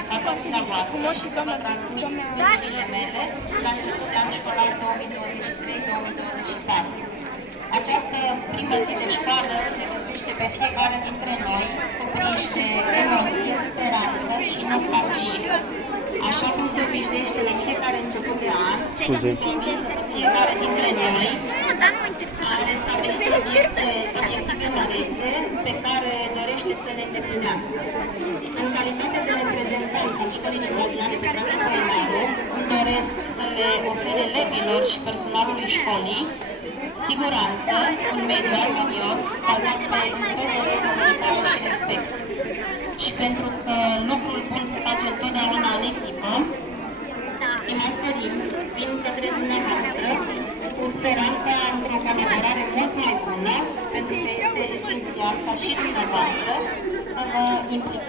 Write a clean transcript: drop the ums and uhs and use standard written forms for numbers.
în fața dumneavoastră și să vă transmit gândurile mele la început de an școlar 2023-2024. Această primă zi de școală ne găsește pe fiecare dintre noi cuprinși de emoție, speranță și nostalgie. Așa cum se obișnuiește la fiecare început de an, fiecare dintre noi are stabilit obiective mărețe pe care dorește să le îndeplinească. În calitate de reprezentant al Școlii Gimnaziale Petrache Poenaru, îmi doresc să le ofere elevilor și personalului școlii siguranță, un mediu armonios, bazat pe încredere, comunicare și respect. Și pentru că lucrul bun se face întotdeauna în echipă, stimați părinți, vin către dumneavoastră cu speranța într-o colaborare mult mai bună, pentru că este esențial ca și dumneavoastră să vă implicați